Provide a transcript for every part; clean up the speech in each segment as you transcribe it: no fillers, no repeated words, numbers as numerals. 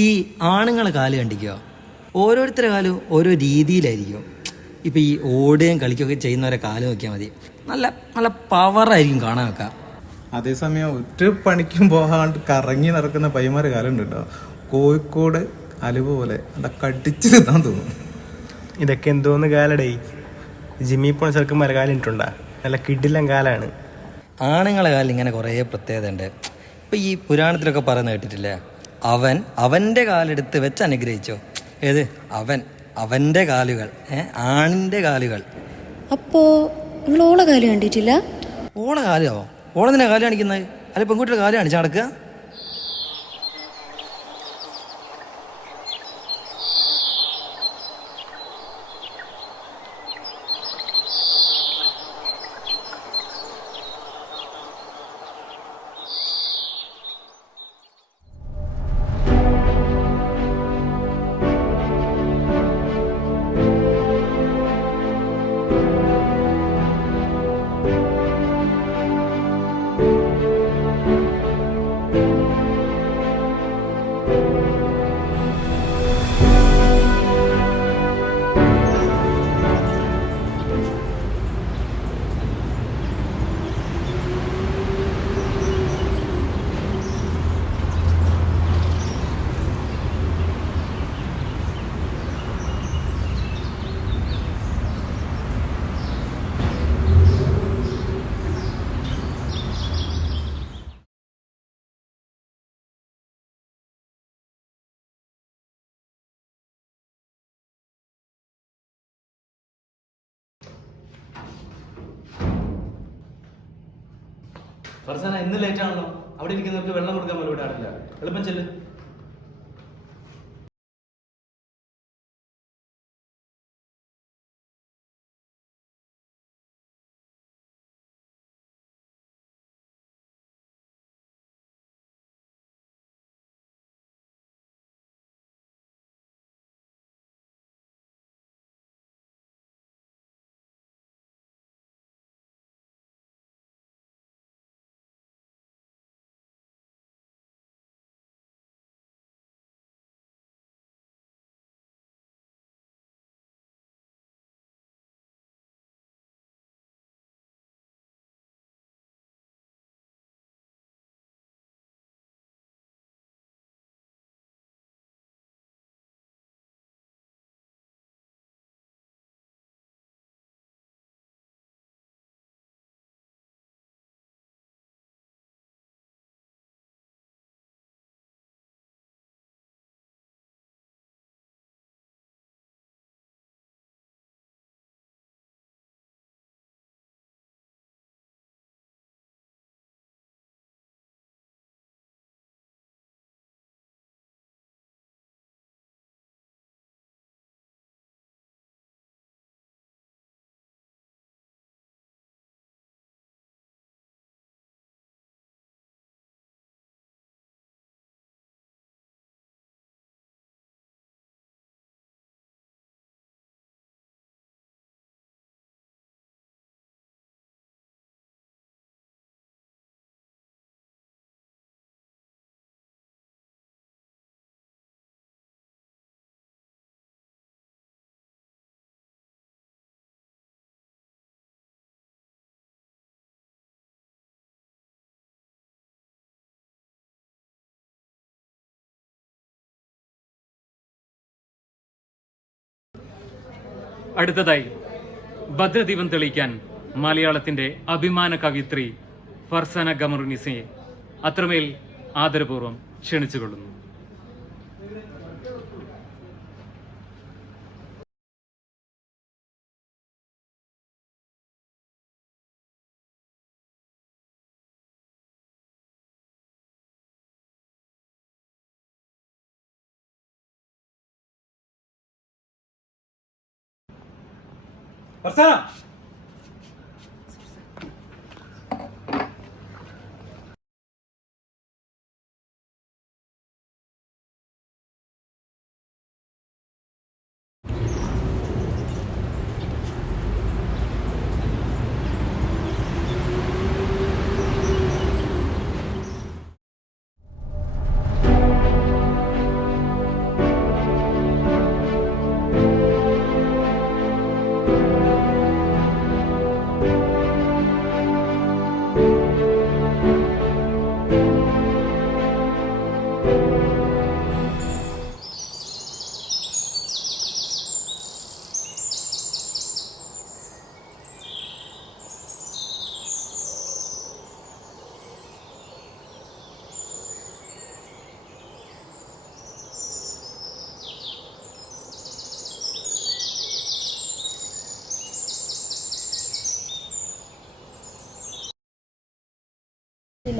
ഈ ആണുങ്ങളെ കാല് കണ്ടിക്കോ, ഓരോരുത്തരുടെ കാലും ഓരോ രീതിയിലായിരിക്കും. ഇപ്പം ഈ ഓടുകയും കളിക്കുകയൊക്കെ ചെയ്യുന്നവരെ കാല് നോക്കിയാൽ മതി, നല്ല നല്ല പവറായിരിക്കും കാണാൻ വെക്കാം. അതേസമയം ഒരു പണിക്കും പോകാണ്ട് കറങ്ങി നടക്കുന്ന പയ്യന്മാരെ കാലുണ്ട് കേട്ടോ. കോഴിക്കോട് അലുവ പോലെ എന്താ കടിച്ച് തിന്നാൻ തോന്നും. ഇതൊക്കെ എന്തോന്ന് കാലടേ, ജിമ്മി പോണ ചെറുക്കന്മാരെ കാലിട്ടുണ്ടാ, നല്ല കിടിലൻ കാലാണ്. ആണുങ്ങളെ കാലിൽ ഇങ്ങനെ കുറേ പ്രത്യേകത ഉണ്ട്. ഇപ്പം ഈ പുരാണത്തിലൊക്കെ പറയുന്നത് കേട്ടിട്ടില്ലേ, അവൻ്റെ കാലെടുത്ത് വെച്ച് അനുഗ്രഹിച്ചോ. ഏത് അവൻ്റെ കാലുകൾ, ആണിൻ്റെ കാലുകൾ. അപ്പോ നിങ്ങൾ ഓളെ കാല് കണ്ടിട്ടില്ല? ഓളെ കാലോ? ഓളെന്തിനാ കാല് കാണിക്കുന്നത്? അല്ലെ പെൺകുട്ടിയുടെ കാല് കാണിച്ച് നടക്കുക? ഫർസാന, ഇന്ന് ലേറ്റ് ആണല്ലോ. അവിടെ ഇരിക്കുന്നവർക്ക് വെള്ളം കൊടുക്കാൻ പോലും ഇവിടെ ആടില്ല. എളുപ്പം ചെല്ല്. അടുത്തതായി ഭദ്രദീപം തെളിയിക്കാൻ മലയാളത്തിന്റെ അഭിമാന കവിത്രി ഫർസാന ഖമറുന്നിസയെ അത്രമേൽ ആദരപൂർവ്വം ക്ഷണിച്ചുകൊള്ളുന്നു. ഫർസാന,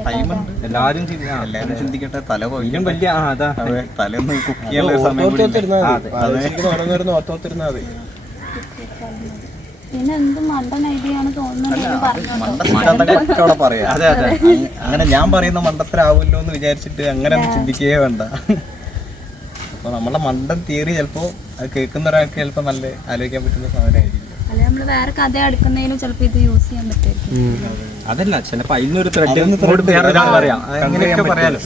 ടൈമുണ്ട്. എല്ലാരും ചിന്തിക്കട്ടെ. തല പോലും വലിയ തലയൊന്ന് കുക്ക് ചെയ്യാനുള്ള സമയം പിന്നെ എന്ത് മണ്ടൻ ഐഡിയ ആണ് മണ്ടത്തരൊക്കെ പറയാം. അതെ അതെ, അങ്ങനെ ഞാൻ പറയുന്ന മണ്ടത്തരാവുമല്ലോ എന്ന് വിചാരിച്ചിട്ട് അങ്ങനെ ഒന്നും ചിന്തിക്കുകയേ വേണ്ട. അപ്പൊ നമ്മളെ മണ്ടൻ തിയറി ചിലപ്പോ അത് കേൾക്കുന്ന ഒരാൾക്ക് ചിലപ്പോ നല്ല ആലോചിക്കാൻ പറ്റുന്ന സാധനമായിരിക്കും. അല്ലെ നമ്മള് വേറെ കഥ എടുക്കുന്നതിനും ചിലപ്പോ ഇത് യൂസ് ചെയ്യാൻ പറ്റുമായിരിക്കും. അതല്ല, ചിലപ്പോ അതിനൊരു ത്രെഡ് പറയാം, അങ്ങനെയൊക്കെ പറയാലോ.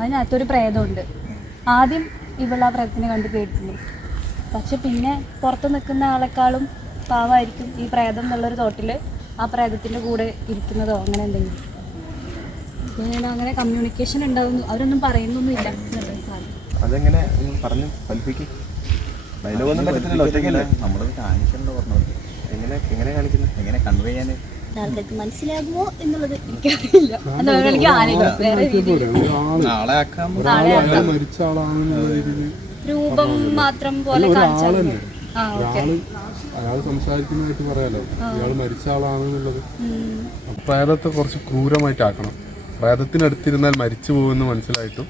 അതിനകത്തൊരു പ്രേതമുണ്ട്. ആദ്യം ഇവൾ ആ പ്രേതത്തിനെ കണ്ട് പേടിക്കുന്നു. പക്ഷെ പിന്നെ പുറത്ത് നിൽക്കുന്ന ആളെക്കാളും പാവമായിരിക്കും ഈ പ്രേതം എന്നുള്ളൊരു തോട്ടിൽ ആ പ്രേതത്തിൻ്റെ കൂടെ ഇരിക്കുന്നതോ അങ്ങനെ എന്തെങ്കിലും. പിന്നെ അങ്ങനെ കമ്മ്യൂണിക്കേഷൻ ഉണ്ടാവുന്നു. അവരൊന്നും പറയുന്നൊന്നുമില്ല. അതെങ്ങനെ പറഞ്ഞു ഫലിപ്പിക്കും? നമ്മളത് കാണിക്കണ്ടോ പറഞ്ഞത്? എങ്ങനെ കാണിക്കുന്നത്? എങ്ങനെ കൺവേ ചെയ്യാൻ ആൾക്കാർക്ക് മനസ്സിലാകുമോ എന്നുള്ളത് എനിക്കറിയില്ല. എനിക്ക് ആലോചിക്കാം വേറെ രീതിയിൽ രൂപം മാത്രം പോലെ കാണിച്ചാൽ അയാൾ സംസാരിക്കുന്നതായിട്ട് പറയാലോ ഇയാൾ മരിച്ച ആളാണെന്നുള്ളത്. പ്രേതത്തെ കുറച്ച് ക്രൂരമായിട്ടാക്കണം. പ്രേതത്തിനടുത്തിരുന്നാൽ മരിച്ചു പോകുമെന്ന് മനസ്സിലായിട്ടും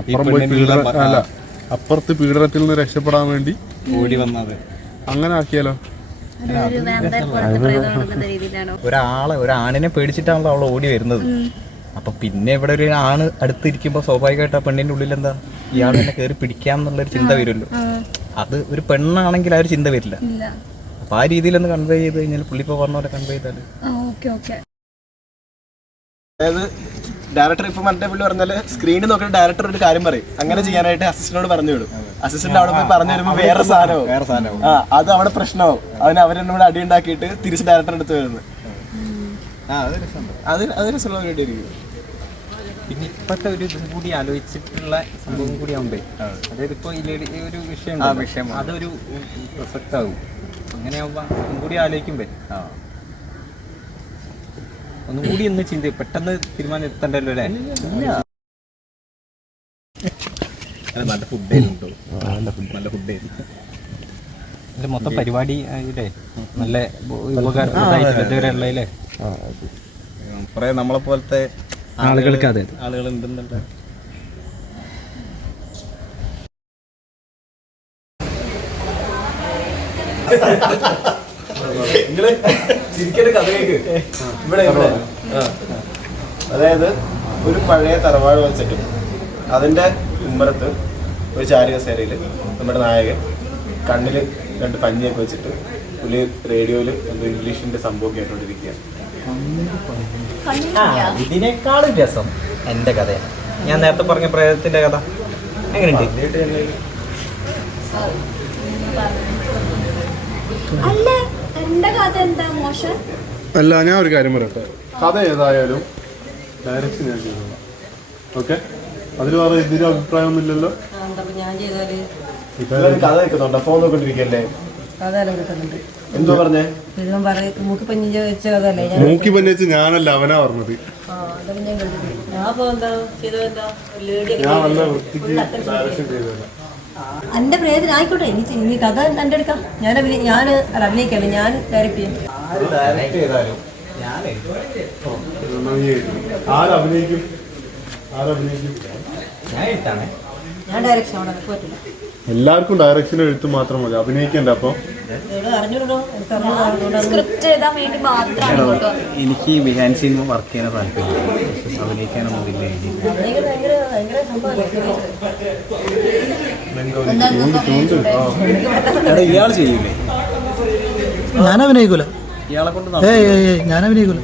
അപ്പുറം പോയി അപ്പുറത്ത് പീഡനത്തിൽ നിന്ന് രക്ഷപ്പെടാൻ വേണ്ടി ഓടി വന്നത് അങ്ങനെ ആക്കിയാലോ? ഒരാണിനെ പേടിച്ചിട്ടാണല്ലോ അവൾ ഓടി വരുന്നത്. അപ്പൊ പിന്നെ ഇവിടെ ഒരു ആണ് അടുത്തിരിക്കുമ്പോ സ്വാഭാവികമായിട്ട് ആ പെണ്ണിന്റെ ഉള്ളിൽ എന്താ ഇയാൾ തന്നെ കയറി പിടിക്കാം എന്നുള്ളൊരു ചിന്ത വരുമല്ലോ. അത് ഒരു പെണ്ണാണെങ്കിൽ ആ ഒരു ചിന്ത വരില്ല. അപ്പൊ ആ രീതിയിലൊന്ന് കൺവേ ചെയ്ത് കഴിഞ്ഞാൽ പുള്ളിപ്പോ പറഞ്ഞ പോലെ കൺവേ ചെയ്താല്. അതായത് ഡയറക്ടർ ഇപ്പൊ മറ്റേ പുള്ളി പറഞ്ഞാല് സ്ക്രീനിൽ നോക്കിയിട്ട് ഡയറക്ടർ ഒരു കാര്യം പറയും, അങ്ങനെ ചെയ്യാനായിട്ട് അസിസ്റ്റന്റിനോട് പറഞ്ഞു വിടും. അസിസ്റ്റന്റ് അവിടെ പോയി പറഞ്ഞു വരുമ്പോ വേറെ സാധനവും അത് അവിടെ പ്രശ്നമാവും. അവരെന്നോട് അടി ഉണ്ടാക്കിയിട്ട് തിരിച്ച് ഡയറക്ടർ എടുത്ത് വരുന്നത്. അത് രസമുള്ള പരിപാടിയായിരിക്കും. പിന്നെ ഇപ്പോഴത്തെ ഒരു ഇതും കൂടി ആലോചിച്ചിട്ടുള്ള സംഭവം കൂടി ആവുമ്പേ, അതായത് ഇപ്പൊ ഈ ഒരു വിഷയം അതൊരു പ്രസക്റ്റ് ആകും. അങ്ങനെ ആവുമ്പോ ഒന്നും കൂടി ആലോചിക്കുമ്പേ ഒന്നും കൂടി ഒന്ന് ചിന്ത പെട്ടെന്ന് തീരുമാനം എത്തണ്ടല്ലോ അല്ലേ? നല്ല ഫുഡായിരുന്നു. നല്ല ഫുഡായിരുന്നു. മൊത്തം പരിപാടി അല്ലേ നല്ല ഉപകാരപ്രദമായില്ലേ? കുറെ നമ്മളെ പോലത്തെ ആളുകൾക്ക് ആളുകളുണ്ടെന്നുണ്ട്. നിങ്ങള് ചിരിക്കേണ്ട കഥ കേക്ക്. ഇവിടെ അതായത് ഒരു പഴയ തറവാട് വെച്ചിട്ട് അതിന്റെ ഉമ്മറത്ത് ഒരു ചാരികസേരയില് നമ്മുടെ നായകൻ കണ്ണില് 2 പഞ്ഞിയൊക്കെ വെച്ചിട്ട് പുള്ളി റേഡിയോയില് എന്തോ ഇംഗ്ലീഷിന്റെ സംഭവം കേട്ടോണ്ടിരിക്കുകയാണ്. ഇതിനേക്കാളും രസം എന്റെ കഥയാണ്. ഞാൻ നേരത്തെ പറഞ്ഞ പ്രേതത്തിന്റെ കഥ എങ്ങനെയുണ്ട്? അല്ല, ഞാൻ ഒരു കാര്യം പറയട്ടെ. കഥ ഏതായാലും ഡയറക്ഷൻ ഞാൻ ചെയ്തോളാം. ഓക്കെ, അതിൽ വേറെ ഇതിന് അഭിപ്രായമൊന്നുമില്ലല്ലോ. കഥ കേൾക്കുന്നുണ്ടോ? ഫോൺ നോക്കിക്കൊണ്ടിരിക്കല്ലേ? എന്തോ പറഞ്ഞേ? മൂക്കി പഞ്ഞിച്ച് ഞാനല്ല, അവനാ പറഞ്ഞത്. ഞാൻ നല്ല വൃത്തിക്ക് ഡയറക്ഷൻ ചെയ്തതല്ല. എന്റെ പ്രേതത്തിന് ആയിക്കോട്ടെ, ഇനി കഥ എന്റെ എടുക്കാം. ഞാൻ അഭിനയിക്കല്ലേ, ഞാൻ ഡയറക്റ്റ് ചെയ്യും. ആരഭിനയിക്കും? ഞാൻ ഡയറക്ഷൻ അവിടെ പറ്റില്ല. എല്ലാവർക്കും ഡയറക്ഷൻ എഴുത്ത് മാത്രം മതി, അഭിനയിക്കണ്ട. അപ്പൊ എനിക്ക് ബിഹാൻഡ് സീൻ വർക്ക് ചെയ്യാൻ താല്പര്യം, അഭിനയിക്കാനൊന്നും ഇല്ല. ഇയാൾ ചെയ്യൂലേ? ഞാൻ അഭിനയിക്കൂല. ഇയാളെ കൊണ്ട് ഞാൻ അഭിനയിക്കൂല.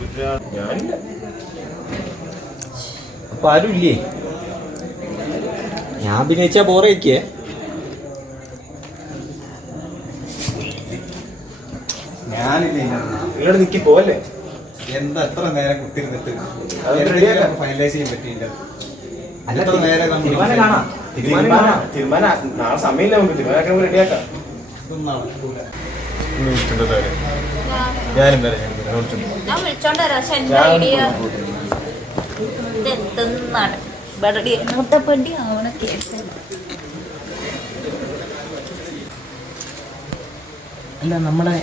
അപ്പൊ ആരും ഇല്ലേ? ഞാൻ അഭിനയിച്ചാ ബോറേക്കേ. ഞാനില്ലേ ഇവിടെ നിൽക്കി പോവല്ലേ? എന്താ എത്ര നേരം കുത്തിരുന്നിട്ട് ഫൈനലൈസ് ചെയ്യാൻ പറ്റിയില്ല. എത്ര നേരം തീരുമാനം നാളെ സമയമില്ല, നമുക്ക് തീരുമാനമൊക്കെ റെഡിയാക്കാം. ഞാനും വരാം. ഞാൻ വിളിച്ചോണ്ട് വരാം. പക്ഷെ എന്റെ ഐഡിയ ഇതെന്തെന്നാണ് പെണ്ടി ആവണ കേസ്. അല്ല നമ്മുടെ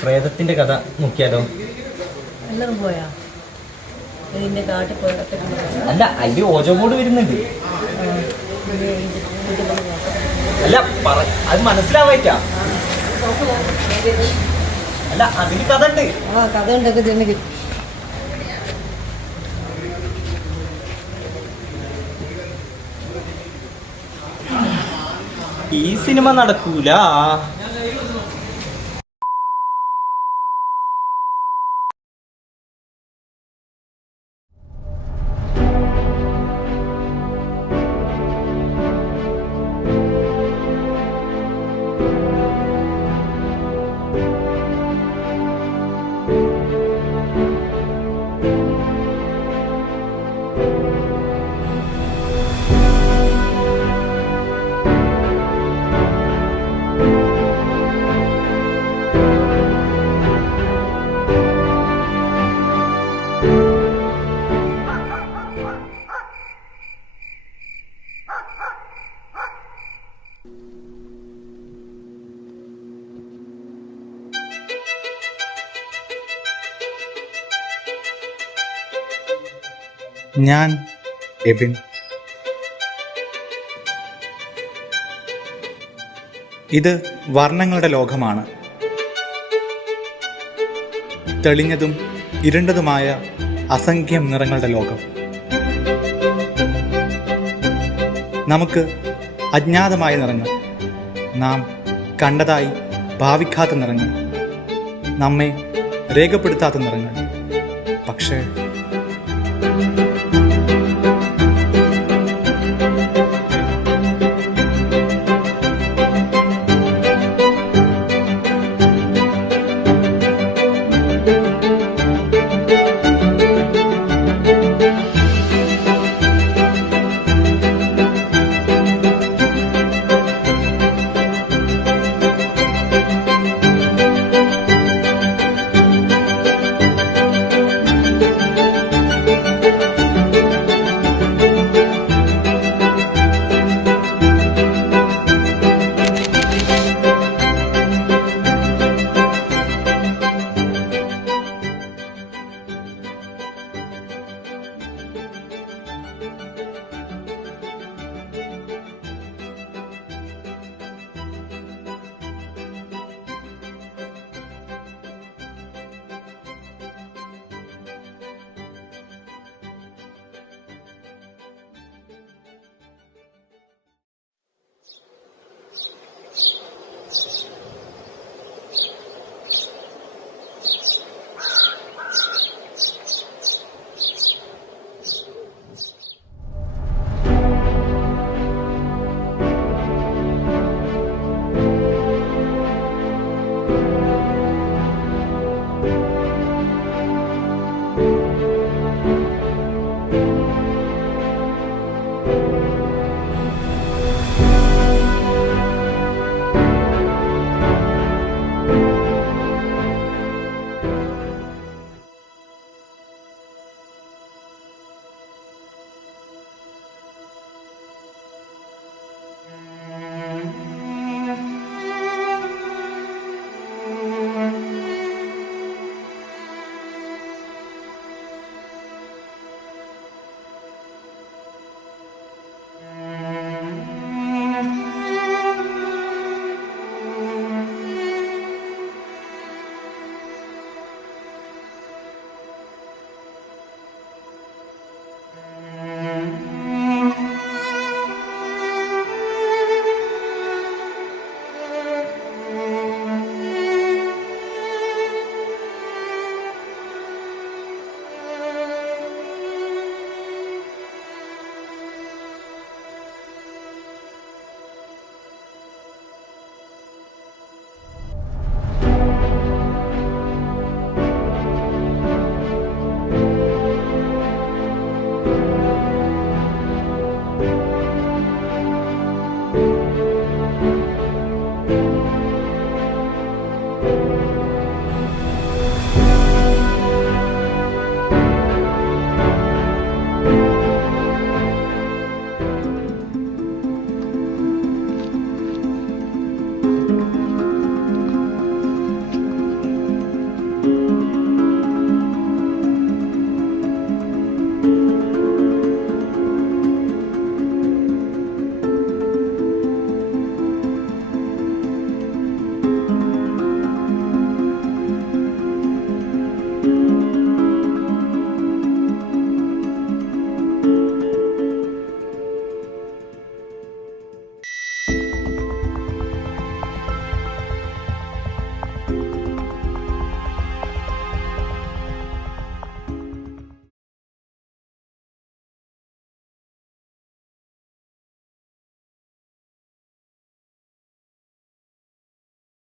പ്രേതത്തിന്റെ കഥ നോക്കിയാലോ? എല്ലാവരും പോയാ ഇതിന്റെ കാട്ടിൽ പോയതൊക്കെ അല്ല അതിൽ ഓജോ ബോർഡ് വരുന്നുണ്ട്. അല്ല അത് മനസ്സിലാവായിട്ടാ. അല്ല അതിന് കഥ ഉണ്ട്. കഥ ഉണ്ടൊക്കെ ചെന്നെങ്കിൽ ഈ സിനിമ നടക്കൂല. ഞാൻ എബിൻ. ഇത് വർണ്ണങ്ങളുടെ ലോകമാണ്. തെളിഞ്ഞതും ഇരുണ്ടതുമായ അസംഖ്യം നിറങ്ങളുടെ ലോകം. നമുക്ക് അജ്ഞാതമായ നിറങ്ങൾ, നാം കണ്ടതായി ഭാവിക്കാത്ത നിറങ്ങൾ, നമ്മെ രേഖപ്പെടുത്താത്ത നിറങ്ങൾ. പക്ഷേ